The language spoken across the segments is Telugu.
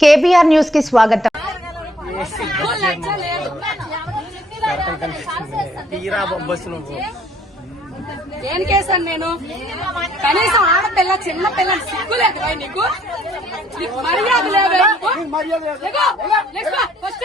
కేబీఆర్ న్యూస్కి స్వాగతం. తీరా బొబ్బస్ నువ్వు ఏం చేశాను నేను? కనీసం ఆడపిల్ల చిన్న పిల్ల సిగ్గులేదు నీకు. మర్యాద లేదా ఫస్ట్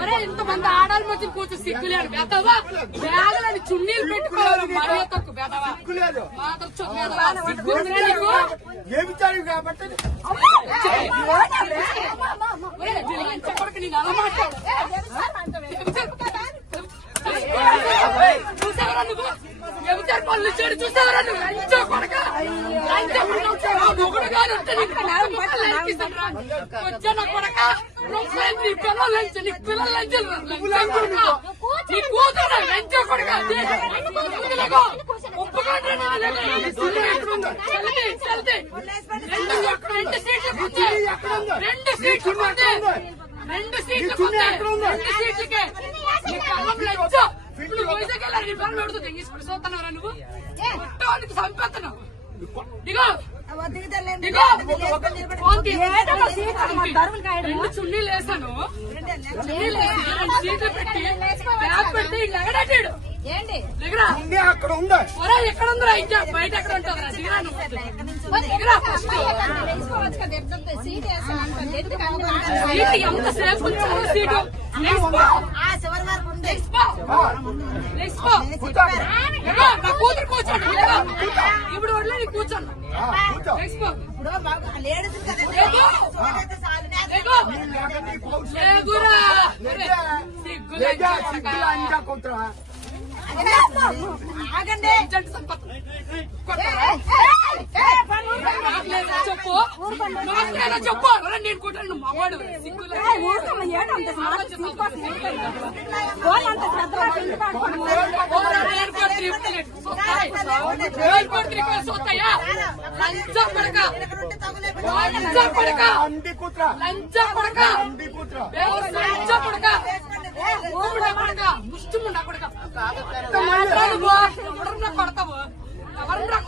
అరే ఇంతమంది ఆడాలి మధ్య కూర్చో సిగ్గు లేదు. బెదవా బ్యాగులని చున్నీలు పెట్టుకోవాలి. తక్కువ బెదవా. సిగ్గు కాబట్టి? నేను అలా మాట్లాడు. చూసావరా నువ్వు? చెడు చూసావరా నువ్వు? కొడక. వచ్చాను కొడక రొంపలేదు నీ పిల్లల లంచం నీ పిల్లల కొడక. నీ కూతురు లంచం కొడక. రెండు సీట్లు. రెండు సీట్లు. రెండు సీట్లు. రెండు సీట్లకే లంచం. ఇప్పుడు వైజాగ్ వెళ్ళాలి నీ పనులు అడుగుతుంది ఇప్పుడు చూస్తున్నావురా నువ్వు చంపేస్తున్నావు. చున్నీలు వేసాను. పెట్టి బ్యాగ్ పెడితే ఉంది అక్కడ ఉందా? ఎక్కడ ఉందిరా? ఇంకా బయట ఎక్కడ ఉంటుందిరా? దిగరా నువ్వు. దిగరా ఫస్ట్. సీటు ఎంత సేపు సీటు లేచిపో. లేచిపో. లేచిపో. లేగో, నా కూతురు కూర్చోండి. ఇప్పుడు వడ్లే నీ కూర్చోండి లేక నీ పౌరుషం. లేగురా ఒరే, లేదా సిగ్గు లేదా లేకుండా సిగ్గులు అంతా కుట్రా. జంట సంపత్. కొట్టరా? నాకు లేదా చెప్పు నేను నువ్వు మగవాడు కుట్రా. లంచం కొడక ఎవరన్నా కొడతావు ఎవరన్నా కొడతావు లంచం లంచం కొడక ఇంకొక లంచం నువ్వు. ఇంకొక లంచం నువ్వు.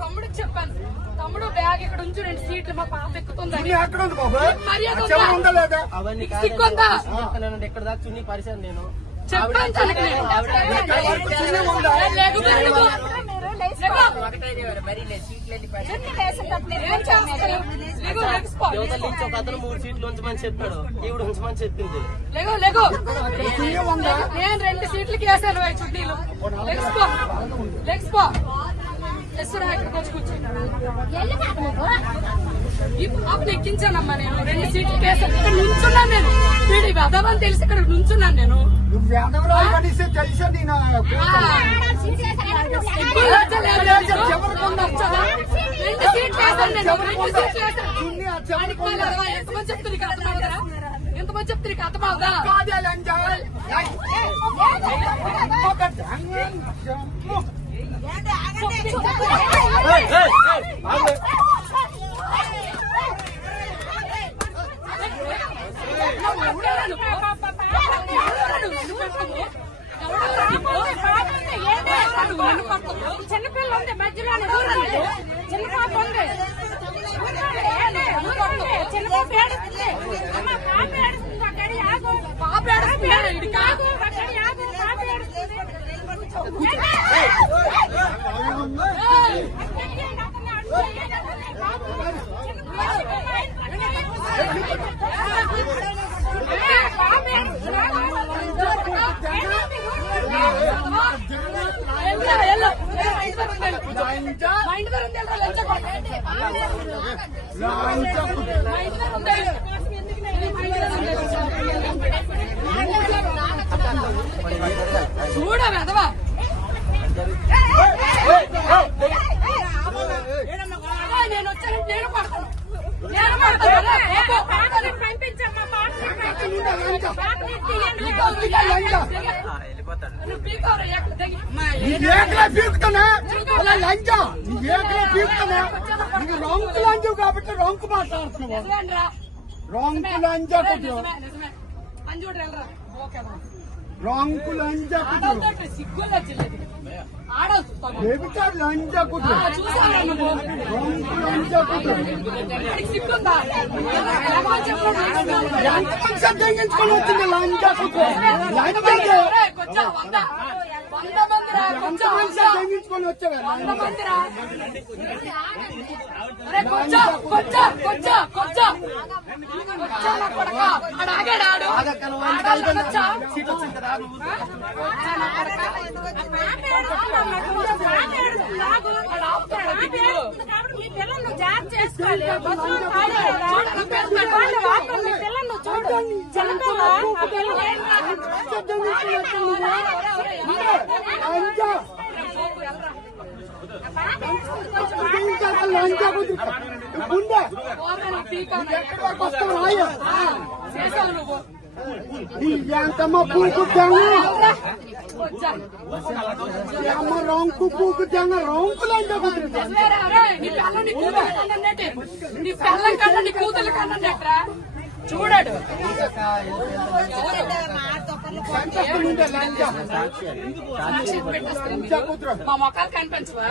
తమ్ముడికి చెప్పాను. తమ్ముడు బ్యాగ్ ఇక్కడ ఉంచు రెండు సీట్లు మా పాప ఎక్కుతుందని. చున్నీ ఎక్కడ ఉంది బాబు. మర్యాద ఆ ఉందా? చెవులు ఉందా? లేదా? అవన్నీ ఎక్కడ దాకా చున్నీ పరిచాను నేను. చెప్పాను నుంచి ఒక అతను మూడు సీట్లు ఉంచమని చెప్పాడు ఈవిడ ఉంచమని చెప్పింది లేగో లేగో నేను. రెండు సీట్లకి వేసాను చుట్టీలు లెగ్స్పో లెగ్స్పో ఎస్రా ఎక్కించానమ్మా నేను రెండు సీట్లు వేసాను. ఇక్కడ నుంచున్నాను నేను వీడి వెదవని తెలిసి ఇక్కడ నుంచున్నాను నేను నువ్వు తెలిసే ఎంతమంది చెప్తుంది ఎంతమంది అర్థమవుదా చిన్నపిల్ల ఉంది మధ్యలో చిన్న పాప ఉంది. చిన్న పాప ఏడుస్తుంది అమ్మ, పాప ఏడుస్తుంది అక్కడి అక్కడి పాప ఏడుస్తుంది లంచ का నీకేకలే పీకుతానా అలా లంచ నీకేకలే పీకుతానా నీకు రాంకు లంచవు కాబట్టి రాంకు మాట్లాడుతున్నావు రాంకు లంచ రాంకు లంచ వ్యభిచారు లంచ రాంకు లంచ సిగ్గుందా ఎంత జయించుకొని వచ్చింది లంకకు గుండె వస్తావు రాయ చేసావు నువ్వు. దివ్యాంతమ్మ పూకుద్దాము అమ్మ రొంకు పూకుద్దాము రొంకులు అంటే నీ పిల్లల కన్నా నీ కూతుల కన్నా చూడడు మా మొక్కలు కనిపించవా?